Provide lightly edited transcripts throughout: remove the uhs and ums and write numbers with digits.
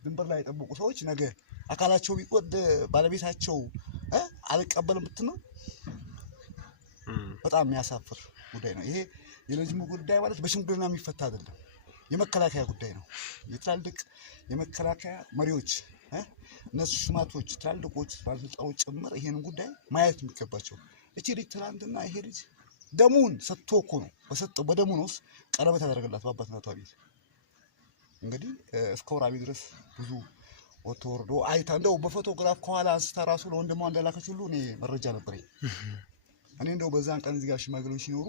ድንበር ላይ የጠበቁ ሰዎች ነገ አካላቸው ቢቆድ ባለቤታቸው አልቀበልም ብትነው በጣም የሚያሳፍር ጉዳይ ነው። ይሄ የልጅሙ ጉዳይ ማለት በሽምግልና የሚፈታ አይደለም፣ የመከላከያ ጉዳይ ነው። የትላልቅ የመከላከያ መሪዎች እነሱ ሽማቶች ትላልቆች ባለስልጣኖች ጭምር ይሄንን ጉዳይ ማየት የሚገባቸው። እቺ ልጅ ትናንትና ይሄ ልጅ ደሙን ሰጥቶ እኮ ነው በሰጠው በደሙ ነው ቀለበት ያደረገላት በአባትነቷ ቤት። እንግዲህ እስከ ወራቤ ድረስ ብዙ ወርዶ አይታ እንደው በፎቶግራፍ ከኋላ አንስታ ራሱ ለወንድሟ እንደላከች ሁሉ እኔ መረጃ ነበረኝ። እኔ እንደው በዛን ቀን እዚህ ጋር ሽማግሌዎች ሲኖሩ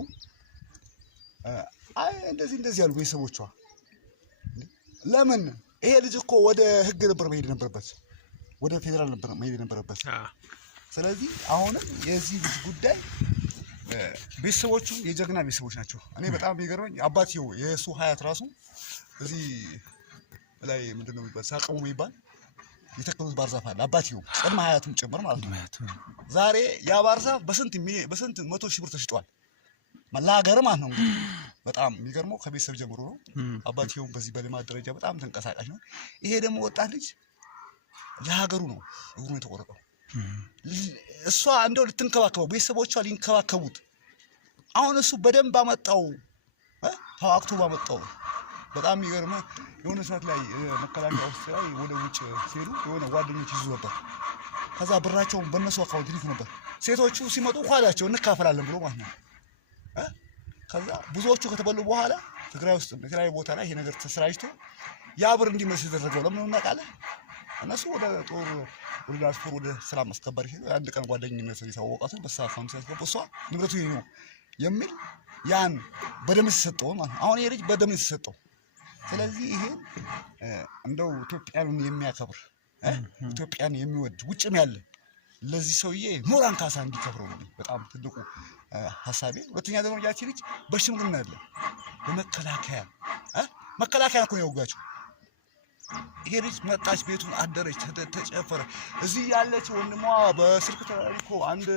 አይ እንደዚህ ያሉ ቤተሰቦቿ ለምን ይሄ ልጅ እኮ ወደ ህግ ነበር መሄድ ነበረበት፣ ወደ ፌደራል ነበር መሄድ ነበረበት። ስለዚህ አሁንም የዚህ ልጅ ጉዳይ ቤተሰቦቹ የጀግና ቤተሰቦች ናቸው። እኔ በጣም የሚገርመኝ አባትየው የእሱ ሀያት ራሱ እዚህ ላይ ምንድነው የሚባል ሳቀሙ የሚባል የተከሉት ባርዛፍ አለ። አባትየው ቅድመ ሀያቱም ጭምር ማለት ነው። ዛሬ ያ ባርዛፍ በስንት 100 ሺህ ብር ተሽጧል ለሀገር ማለት ነው። እንግዲህ በጣም የሚገርመው ከቤተሰብ ጀምሮ ነው። አባትየው በዚህ በልማት ደረጃ በጣም ተንቀሳቃሽ ነው። ይሄ ደግሞ ወጣት ልጅ ለሀገሩ ነው እግሩን የተቆረጠው። እሷ እንደው ልትንከባከበው ቤተሰቦቿ ሊንከባከቡት አሁን እሱ በደንብ አመጣው ተዋክቶ ባመጣው። በጣም የሚገርመው የሆነ ሰዓት ላይ መከላከያ ውስጥ ላይ ወደ ውጭ ሲሄዱ የሆነ ጓደኞች ይዙ ነበር። ከዛ ብራቸውን በእነሱ አካውንት ይልኩ ነበር። ሴቶቹ ሲመጡ ኋላቸው እንካፈላለን ብሎ ማለት ነው። ከዛ ብዙዎቹ ከተበሉ በኋላ ትግራይ ውስጥ በተለያየ ቦታ ላይ ይሄ ነገር ተሰራጭቶ ያ ብር እንዲመለስ ተደረገው። ለምን እናውቃለን? እነሱ ወደ ጦር ወደ ዳስፖር ወደ ሰላም አስከባሪ ሄዱ። አንድ ቀን ጓደኝነት የታወቃቱ በሳፋም ሲያስገቡ እሷ ንብረቱ ይሄ ነው የሚል ያን በደምስ ተሰጠው ማለት ነው። አሁን ይሄ ልጅ በደምስ ተሰጠው። ስለዚህ ይሄ እንደው ኢትዮጵያን የሚያከብር ኢትዮጵያን የሚወድ ውጭም ያለ ለዚህ ሰውዬ ሞራን ካሳ እንዲከብረው ነው በጣም ትልቁ ሐሳቤ። ሁለተኛ ደግሞ ያቺ ልጅ በሽምግልና አለ መከላከያ እኮ ነው የወጋቸው። ይሄ ልጅ መጣች፣ ቤቱን አደረች፣ ተጨፈረ። እዚህ ያለች ወንድሟ በስልክ ተላልኮ አንድ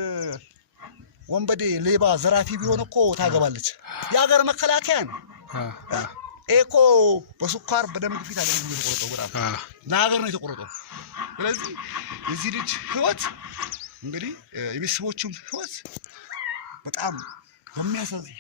ወንበዴ ሌባ ዘራፊ ቢሆን እኮ ታገባለች። የሀገር መከላከያ ነው እኮ በስኳር በደም ግፊት አለ የተቆረጠው በጣም ለሀገር ነው የተቆረጠው። ስለዚህ የዚህ ልጅ ህይወት እንግዲህ የቤተሰቦቹም ህይወት በጣም የሚያሳዝን